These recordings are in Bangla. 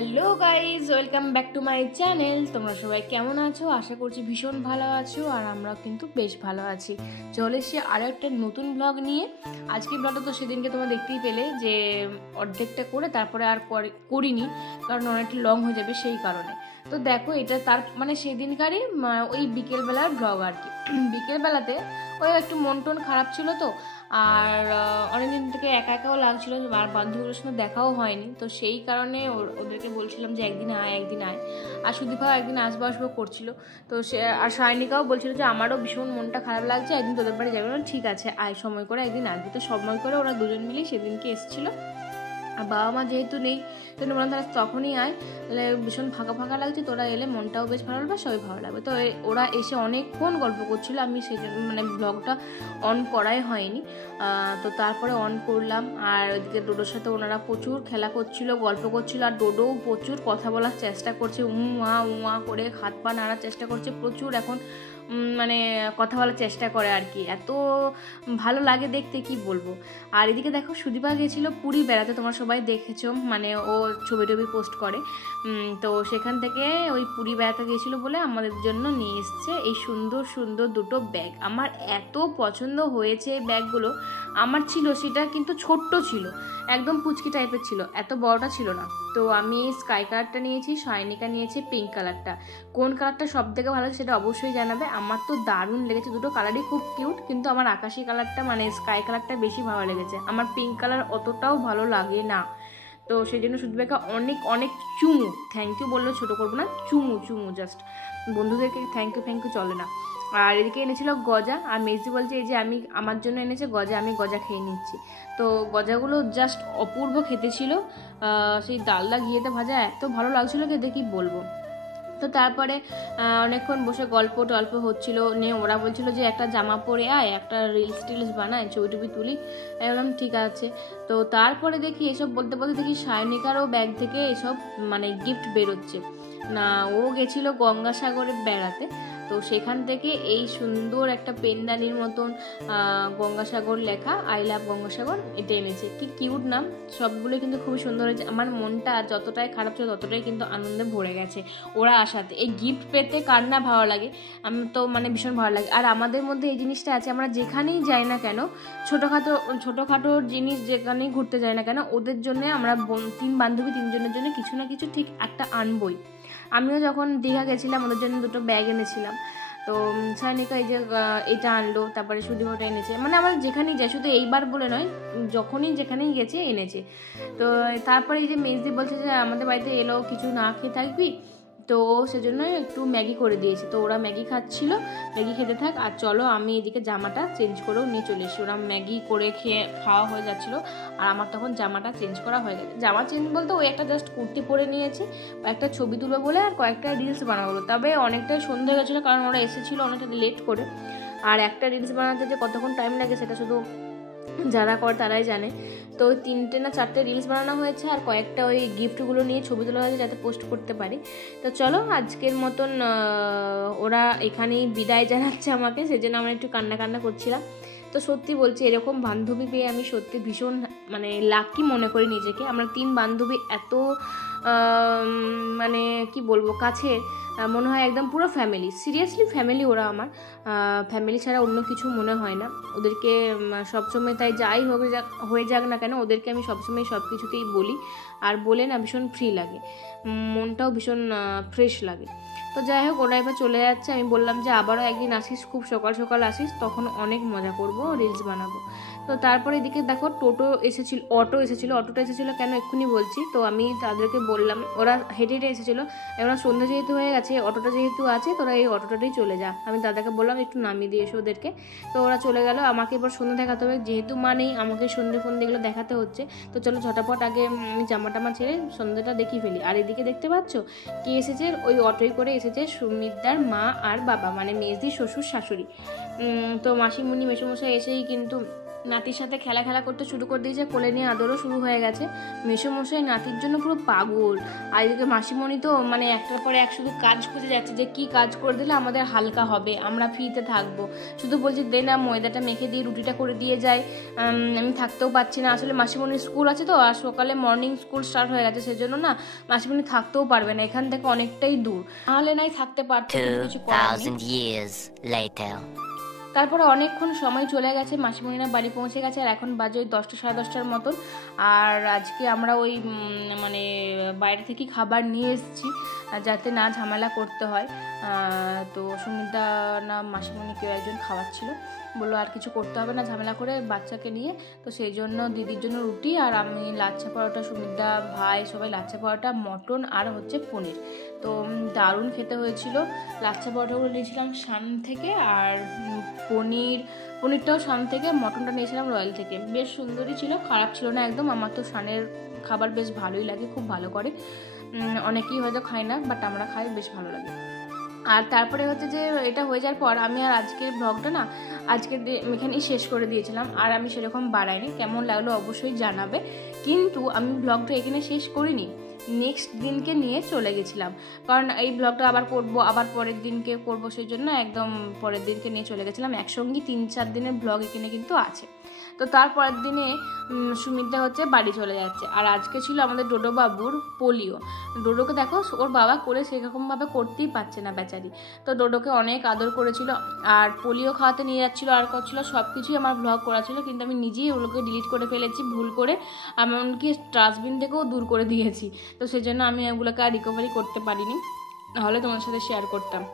Hello guys, welcome back to my channel. তোমরা সবাই কেমন আছো? আশা করছি ভীষণ ভালো আছো, আর আমরাও কিন্তু বেশ ভালো আছি। চলে এসে আরও একটা নতুন ব্লগ নিয়ে। আজকের ব্লগটা তো সেদিনকে তোমরা দেখতেই পেলে যে অর্ধেকটা করে তারপরে আর করিনি, কারণ অনেকটা লং হয়ে যাবে সেই কারণে। তো দেখো, এটা তার মানে সেদিনকারই ওই বিকেলবেলার ব্লগ আর কি। বিকেলবেলাতে ওই একটু মন টন খারাপ ছিল তো, আর অনেকদিন থেকে একা একাও লাগছিল, আর বান্ধবীদের সঙ্গে দেখাও হয়নি, তো সেই কারণে ওদেরকে বলছিলাম যে একদিন আয়। আর সুদীপাও একদিন আসবো করছিল। তো সে আর সায়নিকাও বলছিল যে আমারও ভীষণ মনটা খারাপ লাগছে, একদিন তোদের বাড়ি যাবে না। ঠিক আছে, আয়, সময় করে একদিন আসবি। তো সময় করে ওরা দুজন মিলেই সেদিনকে এসেছিলো। আর বাবা মা যেহেতু নেই, সেজন্য বললাম তারা তখনই আয়, তাহলে ভীষণ ফাঁকা ফাঁকা লাগছে, তোরা এলে মনটাও বেশ ভালো লাগবে, সবাই ভালো লাগবে। তো ওরা এসে অনেকক্ষণ গল্প করছিলো, আমি সেই জন্য মানে ব্লগটা অন করাই হয়নি। তো তারপরে অন করলাম, আর ওইদিকে ডোডোর সাথে ওনারা প্রচুর খেলা করছিল, গল্প করছিল, আর ডোডোও প্রচুর কথা বলার চেষ্টা করছে, উয়া করে হাত পা নাড়ার চেষ্টা করছে প্রচুর। এখন মানে কথা বলার চেষ্টা করে আর কি, এত ভালো লাগে দেখতে, কি বলবো। আর এদিকে দেখো, সুদীপা গেছিলো পুরী বেড়াতে, তোমরা সবাই দেখেছো, মানে ও ছবি টবি পোস্ট করে। তো সেখান থেকে ওই পুরী বেড়াতে গিয়েছিলো বলে আমাদের জন্য নিয়ে এসছে এই সুন্দর সুন্দর দুটো ব্যাগ। আমার এত পছন্দ হয়েছে ব্যাগগুলো। আমার ছিল, সেটা কিন্তু ছোট্ট ছিল, একদম পুচকি টাইপের ছিল, এত বড়টা ছিল না। তো আমি স্কাই কালারটা নিয়েছি, সায়নিকা নিয়েছে পিঙ্ক কালারটা। কোন কালারটা সব থেকে ভালো সেটা অবশ্যই জানাবে। আমার তো দারুণ লেগেছে, দুটো কালারই খুব কিউট, কিন্তু আমার আকাশি কালারটা মানে স্কাই কালারটা বেশি ভালো লেগেছে। আমার পিঙ্ক কালার অতটাও ভালো লাগে না, তো সেই জন্য সুদীপাকে অনেক অনেক চুমু, থ্যাংক ইউ বললেও ছোটো করবো না, চুমু জাস্ট। বন্ধুদেরকে থ্যাংক ইউ চলে না। আর এদিকে এনেছিল গজা, আর মেজি বলছে এই যে আমি আমার জন্য এনেছে গজা, আমি গজা খেয়ে নিচ্ছি। তো গজাগুলো জাস্ট অপূর্ব খেতে ছিল, সেই ডালদা ঘিয়েতে ভাজা এত ভালো লাগছিলো খেতে, কি বলবো। তো তারপরে অনেকক্ষণ বসে গল্প টল্প হচ্ছিলো, নিয়ে ওরা বলছিল যে একটা জামা পরে আয়, একটা রিলস টিলস বানায়, ছবি টবি তুলি। আমি বললাম ঠিক আছে। তো তারপরে দেখি এসব বলতে বলতে দেখি সায়নিকারও ব্যাগ থেকে এসব মানে গিফট বেরোচ্ছে না। ও গেছিলো গঙ্গাসাগরে বেড়াতে, তো সেখান থেকে এই সুন্দর একটা পেনদানির মতন গঙ্গাসাগর লেখা, আই লাভ গঙ্গাসাগর, এটা এনেছে। কি কিউট নাম, সবগুলো কিন্তু খুবই সুন্দর হয়েছে। আমার মনটা যতটাই খারাপ ছিল ততটাই কিন্তু আনন্দে ভরে গেছে ওরা আসাতে। এই গিফট পেতে কার না ভালো লাগে, আমি তো মানে ভীষণ ভালো লাগে। আর আমাদের মধ্যে এই জিনিসটা আছে, আমরা যেখানেই যাই না কেন, ছোটোখাটো জিনিস যেখানেই ঘুরতে যাই না কেন, ওদের জন্য আমরা বান্ধবী তিনজনের জন্য কিছু না কিছু ঠিক একটা আনবই। আমিও যখন দীঘা গেছিলাম ওদের জন্য দুটো ব্যাগ এনেছিলাম। তো সায়নিকা এই যে এটা আনলো, তারপরে সুদীপটা এনেছে, মানে আমরা যেখানেই যাই, শুধু এইবার বলে নয়, যখনই যেখানেই গেছে এনেছে। তো তারপরে এই যে মেজদি বলছে যে আমাদের বাড়িতে এলো, কিছু না খেয়ে থাকবি, তো সেজন্য একটু ম্যাগি করে দিয়েছি। তো ওরা ম্যাগি খাচ্ছিল, ম্যাগি খেতে থাক, আর চলো আমি এদিকে জামাটা চেঞ্জ করেও নিয়ে চলে এসেছি। ওরা ম্যাগি করে খাওয়া হয়ে যাচ্ছিলো, আর আমার তখন জামাটা চেঞ্জ করা হয়ে গেছে। জামা চেঞ্জ বলতে ওই একটা জাস্ট কুর্তি পরে নিয়েছি, একটা ছবি তুলবে বলে, আর কয়েকটা রিলস বানাবো। তবে অনেকটাই সন্ধ্যে হয়ে গেছিলো, কারণ ওরা এসেছিলো অনেকটা লেট করে, আর একটা রিলস বানাতে যে কতক্ষণ টাইম লাগে সেটা শুধু যারা করে তারাই জানে। তো ওই 3টে না 4টে রিলস বানানো হয়েছে, আর কয়েকটা ওই গিফটগুলো নিয়ে ছবি তোলা হয়েছে যাতে পোস্ট করতে পারি। তো চলো, আজকের মতন ওরা এখানেই বিদায় জানাচ্ছে আমাকে, সেজন্য আমরা একটু কান্না করছিলাম। তো সত্যি বলছি, এরকম বান্ধবী পেয়ে আমি সত্যি ভীষণ মানে লাকি মনে করি নিজেকে। আমরা 3 বান্ধবী এত মানে কি বলবো কাছে, মনে হয় একদম পুরো ফ্যামিলি, সিরিয়াসলি ফ্যামিলি ওরা আমার। ফ্যামিলি ছাড়া অন্য কিছু মনে হয় না ওদেরকে সবসময়। তাই যাই হয়ে যাক না কেন, ওদেরকে আমি সবসময় সব কিছুতেই বলি, আর বলে না ভীষণ ফ্রি লাগে, মনটাও ভীষণ ফ্রেশ লাগে। তো যাই হোক, ওরা এবার চলে যাচ্ছে। আমি বললাম যে আবারও একদিন আসিস, খুব সকাল সকাল আসিস, তখন অনেক মজা করব, রিলস বানাবো। তো তারপরে এদিকে দেখো অটো অটোটা এসেছিলো কেন এক্ষুনি বলছি। তো আমি তাদেরকে বললাম, ওরা হেঁটে এসেছিলো, এবার সন্ধ্যা যেহেতু হয়ে গেছে, অটোটা যেহেতু আছে, তোরা এই অটোটাতেই চলে যা। আমি দাদাকে বললাম একটু নামিয়ে দিয়ে এসো ওদেরকে। তো ওরা চলে গেল, আমাকে এবার সন্ধ্যা দেখাতে হবে, যেহেতু নেই আমাকে সন্ধ্যে এগুলো দেখাতে হচ্ছে। তো চলো ঝটাপট আগে জামা টামা ছেড়ে সন্ধ্যাটা দেখিয়ে ফেলি। আর এদিকে দেখতে পাচ্ছ কি এসেছে, ওই অটোয় করে এসেছে সুমিতদার মা আর বাবা, মানে মেজদির শ্বশুর শাশুড়ি। তো মাসিমুনি মেসোমশাই এসেই কিন্তু নাতির সাথে খেলা করতে শুরু করে দিয়েছে, কোলে নিয়ে আদরও শুরু হয়ে গেছে। মেসোমশাই নাতির জন্য পুরো পাগল। আর এদিকে মাসিমণি তো মানে একটার পরে এক শুধু কাজ খুঁজে যাচ্ছে যে কি কাজ করে দিলে আমাদের হালকা হবে, আমরা ফ্রিতে থাকবো। শুধু বলছি দে না ময়দাটা মেখে দিয়ে রুটিটা করে দিয়ে যায়, আমি থাকতেও পারছি না। আসলে মাসিমণির স্কুল আছে তো, আর সকালে মর্নিং স্কুল স্টার্ট হয়ে গেছে, সেজন্য না মাসিমণি থাকতেও পারবে না, এখান থেকে অনেকটাই দূর, নাহলে নাই থাকতে পারতো, কিছু করার নেই। তারপরে অনেকক্ষণ সময় চলে গেছে, মাসিমণিরা বাড়ি পৌঁছে গেছে, আর এখন বাজে ওই 10টা সাড়ে 10টার মতন। আর আজকে আমরা ওই মানে বাইরে থেকে খাবার নিয়ে এসেছি যাতে না ঝামেলা করতে হয়। তো সুমিতা না মাসিমণি কেউ একজন খাওয়াচ্ছিল, বললো আর কিছু করতে হবে না ঝামেলা করে বাচ্চাকে নিয়ে। তো সেই জন্য দিদির জন্য রুটি আর আমি লাচ্ছা পরোটা, সুমিতা ভাই সবাই লাচ্ছা পরোটা, মটন আর হচ্ছে পনির। তো দারুণ খেতে হয়েছিল। লাচ্ছা পরোটাগুলো নিয়েছিলাম শান থেকে, আর পনিরটাও শান থেকে, মটনটা নিয়েছিলাম রয়্যাল থেকে। বেশ সুন্দরই ছিল, খারাপ ছিল না একদম। আমার তো শানের খাবার বেশ ভালোই লাগে, খুব ভালো করে। অনেকেই হয়তো খায় না, বাট আমরা খাই, বেশ ভালো লাগে। আর তারপরে হচ্ছে যে এটা হয়ে যাওয়ার পর আমি আর আজকের ব্লগটা না আজকের এখানেই শেষ করে দিয়েছিলাম, আর আমি সেরকম বাড়াইনি। কেমন লাগলো অবশ্যই জানাবে। কিন্তু আমি ব্লগটা এখানে শেষ করিনি, নেক্সট দিনকে নিয়ে চলে গেছিলাম, কারণ এই ব্লগটা আবার করব, আবার পরের দিনকে করব, সেই জন্য একদম পরের দিনকে নিয়ে চলে গেছিলাম। একসঙ্গে 3-4 দিনের ব্লগ এখানে কিন্তু আছে। তো তারপরের দিনে সুমিতা হচ্ছে বাড়ি চলে যাচ্ছে। আর আজকে ছিল আমাদের ডোডো বাবুর পোলিও। ডোডোকে দেখো ওর বাবা করে সেরকমভাবে করতেই পারছে না বেচারি, তো ডোডোকে অনেক আদর করেছিল, আর পোলিও খাওয়াতে নিয়ে যাচ্ছিলো, আর করছিল, সব কিছুই আমার ব্লগ করা ছিল, কিন্তু আমি নিজেই ওগুলোকে ডিলিট করে ফেলেছি ভুল করে, এমনকি ডাস্টবিন থেকেও দূর করে দিয়েছি। তো সেই জন্য আমি ওগুলোকে আর রিকভারি করতে পারিনি, নাহলে তোমার সাথে শেয়ার করতাম।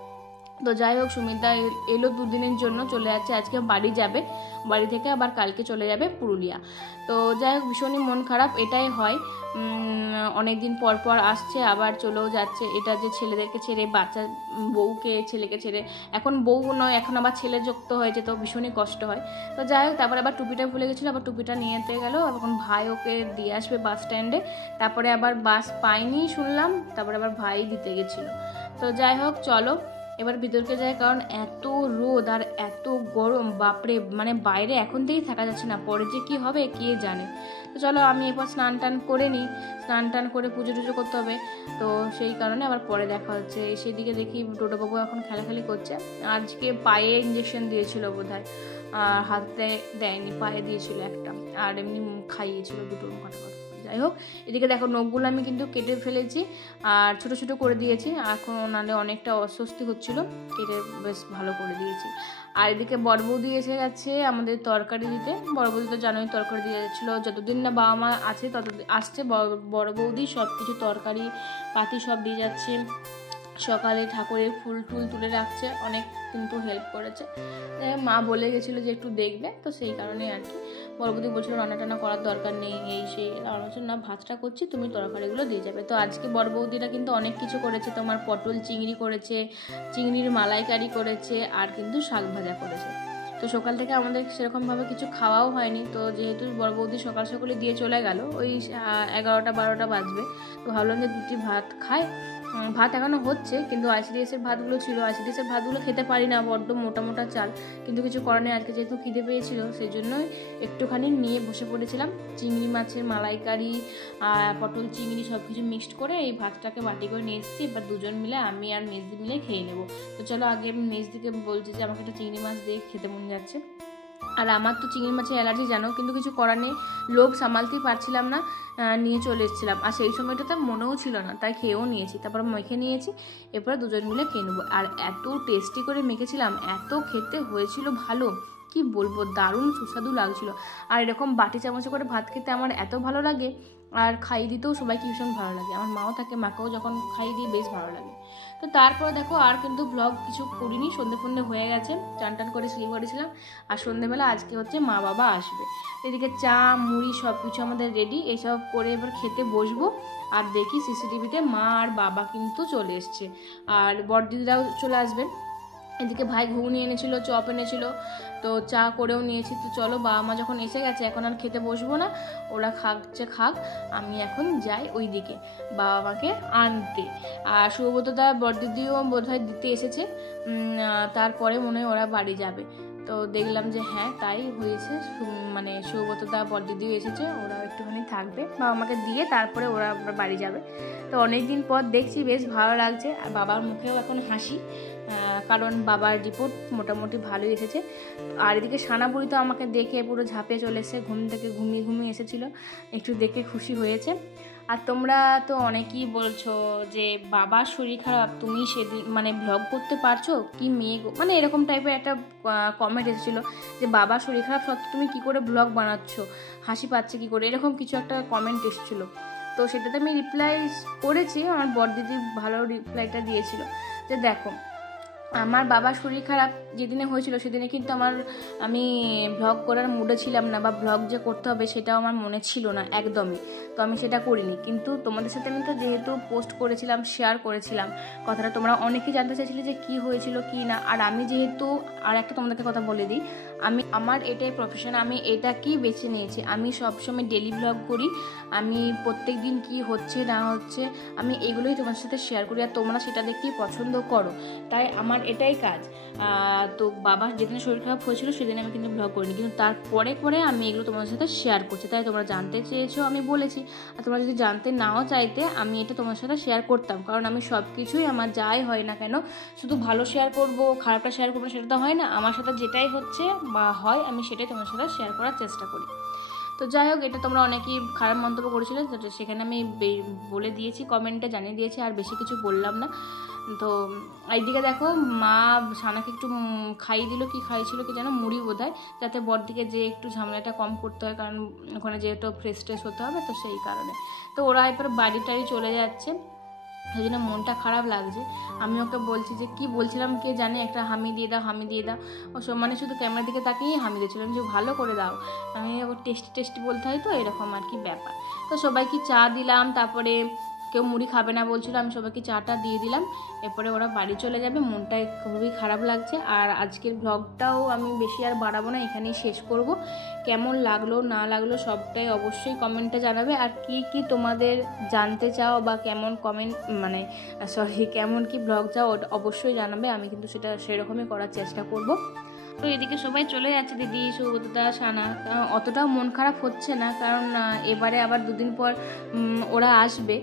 তো যাই হোক, সুমিতা এলো 2 দিনের জন্য, চলে যাচ্ছে, আজকে বাড়ি যাবে, বাড়ি থেকে আবার কালকে চলে যাবে পুরুলিয়া। তো যাই হোক, ভীষণই মন খারাপ, এটাই হয়, অনেক দিন পর পর আসছে আবার চলেও যাচ্ছে। এটা যে ছেলেদেরকে ছেড়ে, বাচ্চা বউকে ছেলেকে ছেড়ে, এখন বউ নয় এখন আবার ছেলে যুক্ত হয়েছে, তো ভীষণই কষ্ট হয়। তো যাই হোক, তারপরে আবার টুপিটা ভুলে গেছিলো, আবার টুপিটা নিয়ে যেতে গেলো, এখন ভাই ওকে দিয়ে আসবে বাস স্ট্যান্ডে। তারপরে আবার বাস পাইনি শুনলাম, তারপরে আবার ভাই দিতে গেছিলো। তো যাই হোক চলো এবার ভিতরকে যায়, কারণ এত রোদ আর এত গরম, বাপরে, মানে বাইরে এখন থেকেই থাকা যাচ্ছে না, পরে যে কী হবে কে জানে। তো চলো আমি এরপর স্নান টান করে নিই, স্নান টান করে পুজো টুজো করতে হবে, তো সেই কারণে আবার পরে দেখা হচ্ছে। সেদিকে দেখি ডোডোবাবু এখন খেলাখেলি করছে, আজকে পায়ে ইঞ্জেকশন দিয়েছিল বোধহয়, আর হাতে দেয়নি, পায়ে দিয়েছিল একটা, আর এমনি খাইয়েছিল দুটো কথা। যাই হোক, এদিকে দেখো নখগুলো আমি কিন্তু কেটে ফেলেছি আর ছোট ছোট করে দিয়েছি, এখন নাহলে অনেকটা অস্বস্তি হচ্ছিল, কেটে বেশ ভালো করে দিয়েছি। আর এদিকে বড় বৌদি এসে গেছে আমাদের তরকারি দিতে। বড় বৌদি তো জানোই তরকারি দিয়ে যাচ্ছিলো, যতদিন না বাবা মা আছে ততদিন আসছে বড় বৌদি সব কিছু তরকারি পাতি সব দিয়ে যাচ্ছে, সকালে ঠাকুরের ফুল টুল তুলে রাখছে, অনেক কিন্তু হেল্প করেছে। মা বলে গেছিলো যে একটু দেখবে, তো সেই কারণেই আর কি। বড় বৌদি বলছিল রান্না টান্না করার দরকার নেই, এই সেই, আলোচনা না ভাতটা করছি, তুমি তরকারিগুলো দিয়ে যাবে। তো আজকে বড় বৌদিরা কিন্তু অনেক কিছু করেছে, তোমার পটল চিংড়ি করেছে, চিংড়ির মালাইকারি করেছে, আর কিন্তু শাক ভাজা করেছে। তো সকাল থেকে আমাদের সেরকমভাবে কিছু খাওয়াও হয়নি, তো যেহেতু বড় বৌদি সকাল সকালে দিয়ে চলে গেল, ওই 11টা-12টা বাজবে, তো ভাবলাম যে দুটি ভাত খায়। ভাত এখনও হচ্ছে, কিন্তু আইসিডিএসের ভাতগুলো ছিল, আইসিডিএসের ভাতগুলো খেতে পারি না, বড্ড মোটা মোটা চাল, কিন্তু কিছু করার নেই, আজকে যেহেতু খিদে পেয়েছিল সেই জন্যই একটুখানি নিয়ে বসে পড়েছিলাম। চিংড়ি মাছের মালাইকারি, পটল চিংড়ি সব কিছু মিক্সড করে এই ভাতটাকে বাটি করে নিয়ে এসেছি, এবার দুজন মিলে, আমি আর মেজদি মিলে খেয়ে নেবো। তো চলো আগে আমি মেজদিকে বলছি যে আমাকে একটা চিংড়ি মাছ দিয়ে খেতে মন যাচ্ছে, আর আমার তো চিংড়ি মাছের অ্যালার্জি জানো, কিন্তু কিছু করার নেই, লোভ সামালতেই পারছিলাম না, নিয়ে চলে এসেছিলাম, আর সেই সময়টাতে মনেও ছিল না, তাই খেয়েও নিয়েছি, তারপর মেখে নিয়েছি, এরপরে দুজন মিলে খেয়ে নেবো। আর এত টেস্টি করে মেখেছিলাম, এত খেতে হয়েছিল ভালো, কি বলবো, দারুণ সুস্বাদু লাগছিল। আর এরকম বাটি চামচে করে ভাত খেতে আমার এত ভালো লাগে, আর খাইয়ে দিতেও সবাইকে ভীষণ ভালো লাগে, আমার মাও থাকে, মাকেও যখন খাইয়ে দিই বেশ ভালো লাগে। তো তারপর দেখো আর কিন্তু ব্লগ কিছু করিনি, সন্ধে ফন্ধে হয়ে গেছে, চান টান করে স্লিপ করেছিলাম, আর সন্ধেবেলা আজকে হচ্ছে মা বাবা আসবে, এদিকে চা মুড়ি সব কিছু আমাদের রেডি, এইসব করে এবার খেতে বসবো। আর দেখি সিসিটিভিতে মা আর বাবা কিন্তু চলে এসছে, আর বড়দিদিরাও চলে আসবেন। এদিকে ভাই ঘুগনি এনেছিল, চপ এনেছিল, তো চা করেও নিয়েছি। তো চলো বাবা মা যখন এসে গেছে এখন আর খেতে বসবো না, ওরা খাচ্ছে খাক, আমি এখন যাই ওই দিকে বাবা মাকে আনতে। আর শুভব্রতদা বড়দিদিও বোধহয় দিতে এসেছে, তারপরে মনে হয় ওরা বাড়ি যাবে। তো দেখলাম যে হ্যাঁ তাই হয়েছে, মানে সৌগতদা বড়দিদিও এসেছে, ওরাও একটুখানি থাকবে, বাবা মাকে দিয়ে তারপরে ওরা বাড়ি যাবে। তো অনেক দিন পর দেখছি, বেশ ভালো লাগছে। আর বাবার মুখেও এখন হাসি, কারণ বাবার রিপোর্ট মোটামুটি ভালোই এসেছে। আর এদিকে সানাবুড়ি তো আমাকে দেখে পুরো ঝাঁপিয়ে চলে এসেছে, ঘুম থেকে ঘুমিয়ে এসেছিলো, একটু দেখে খুশি হয়েছে। আর তোমরা তো অনেকেই বলছো যে বাবার শরীর খারাপ, তুমি সেদিন মানে ব্লগ করতে পারছো কি মেয়ে, মানে এরকম টাইপের একটা কমেন্ট এসেছিলো যে বাবার শরীর খারাপ সত্ত্বেও তুমি কী করে ব্লগ বানাচ্ছ, হাসি পাচ্ছে কী করে, এরকম কিছু একটা কমেন্ট এসেছিলো। তো সেটাতে আমি রিপ্লাই করেছি, আমার বড়দিদি ভালো রিপ্লাইটা দিয়েছিল যে দেখো, আমার বাবার শরীর খারাপ যেদিনে হয়েছিল সেদিনে কিন্তু আমি ব্লগ করার মুডে ছিলাম না, বা ব্লগ যে করতে হবে সেটাও আমার মনে ছিল না একদমই, তো আমি সেটা করিনি। কিন্তু তোমাদের সাথে আমি তো যেহেতু পোস্ট করেছিলাম, শেয়ার করেছিলাম কথাটা, তোমরা অনেকেই জানতে চাইছিলে যে কী হয়েছিল কী না। আর আমি যেহেতু, আর একটা তোমাদেরকে কথা বলে দিই, আমার এটাই প্রফেশন, আমি এটাকেই বেছে নিয়েছি। আমি সবসময় ডেলি ব্লগ করি, আমি প্রত্যেক দিন কী হচ্ছে না হচ্ছে আমি এগুলোই তোমার সাথে শেয়ার করি, আর তোমরা সেটা দেখতেই পছন্দ করো, তাই আমার এটাই কাজ। তো বাবার যেদিন শরীর খারাপ হয়েছিল সেদিন আমি কিন্তু ব্লগ করিনি, কিন্তু তারপরে আমি এগুলো তোমাদের সাথে শেয়ার করছি, তাই তোমরা জানতে চেয়েছো আমি বলেছি। আর তোমরা যদি জানতে নাও চাইতে আমি এটা তোমার সাথে শেয়ার করতাম, কারণ আমি সব কিছুই আমার যাই হয় না কেন শুধু ভালো শেয়ার করব, খারাপটা শেয়ার করবো সেটা তো হয় না, আমার সাথে যেটাই হচ্ছে বা হয় আমি সেটাই তোমার সাথে শেয়ার করার চেষ্টা করি। তো যাই হোক, এটা তোমরা অনেকেই খারাপ মন্তব্য করেছিলে, সেখানে আমি বলে দিয়েছি, কমেন্টে জানিয়ে দিয়েছি, আর বেশি কিছু বললাম না। তো এইদিকে দেখো, মা সানাকে একটু খাইয়ে দিল, কি খাইয়েছিল কি যেন, মুড়ি বোধহয়, যাতে বড়দিকে যে একটু ঝামেলাটা কম করতে হয়, কারণ ওখানে যেহেতু ফ্রেশ ট্রেশ হতে হবে, তো সেই কারণে। তো ওরা এরপর বাড়ি টাড়ি চলে যাচ্ছে, সেই জন্য মনটা খারাপ লাগছে। আমি ওকে বলছি যে কি বলছিলাম কে জানে, একটা হামি দিয়ে দাও, হামি দিয়ে দাও, ও মানে শুধু ক্যামেরার দিকে তাকিয়েই হামি দিয়েছিলাম যে ভালো করে দাও, আমি ওর টেস্টি বলতে হয় তো, এরকম আর কি ব্যাপার। তো সবাইকে চা দিলাম, তারপরে কেউ মুড়ি খাবে না বলছিল, আমি সবাইকে চাটা দিয়ে দিলাম। এরপরে ওরা বাড়ি চলে যাবে, মনটা খুবই খারাপ লাগছে। আর আজকের ব্লগটাও আমি বেশি আর বাড়াবো না, এখানেই শেষ করব। কেমন লাগলো না লাগলো সবটাই অবশ্যই কমেন্টে জানাবে, আর কি তোমাদের জানতে চাও বা কেমন কেমন কি ব্লগ চাও অবশ্যই জানাবে, আমি কিন্তু সেটা সেরকমই করার চেষ্টা করব। তো এদিকে সবাই চলে যাচ্ছে, দিদি, সৌগতদা, সানা, অতটাও মন খারাপ হচ্ছে না, কারণ এবারে আবার দুদিন পর ওরা আসবে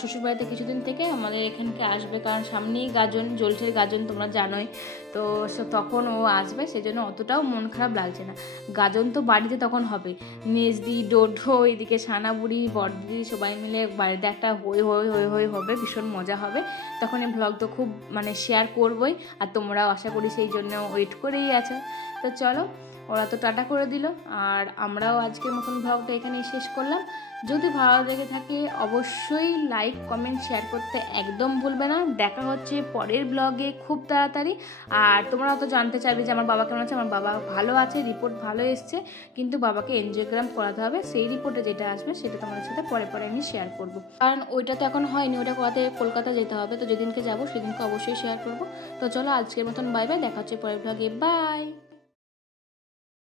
শ্বশুরবাড়িতে, কিছুদিন থেকে আমাদের এখানকে আসবে, কারণ সামনেই গাজন, জলছের গাজন তোমরা জানোই, তো তখন ও আসবে, সেজন্য অতটাও মন খারাপ লাগছে না। গাজন তো বাড়িতে তখন হবে, মেজদি, ডোডো, এদিকে সানাবুড়ি, বড়দিদি সবাই মিলে বাড়িতে একটা হই হবে, ভীষণ মজা হবে। তখন এই ব্লগ তো খুব শেয়ার করবই, আর তোমরাও আশা করি সেই জন্য ওয়েট করেই আছো। তো চলো, ওরা তো টাটা করে দিল, আর আমরাও আজকের মতন ব্লগটা এখানেই শেষ করলাম। যদি ভালো লেগে থাকে অবশ্যই লাইক, কমেন্ট, শেয়ার করতে একদম ভুলবে না। দেখা হচ্ছে পরের ব্লগে খুব তাড়াতাড়ি। আর তোমরাও তো জানতে চাইবে যে আমার বাবা কেমন আছে। আমার বাবা ভালো আছে, রিপোর্ট ভালো এসছে, কিন্তু বাবাকে এনজিওগ্রাম করাতে হবে, সেই রিপোর্টে যেটা আসবে সেটা তোমাদের সাথে পরে আমি শেয়ার করব, কারণ ওইটা তো এখন হয়নি, ওটা করাতে কলকাতা যেতে হবে, তো যেদিনকে যাবো সেদিনকে অবশ্যই শেয়ার করব। তো চলো, আজকের মতন বাই বাই, দেখা হচ্ছে পরের ব্লগে, বাই।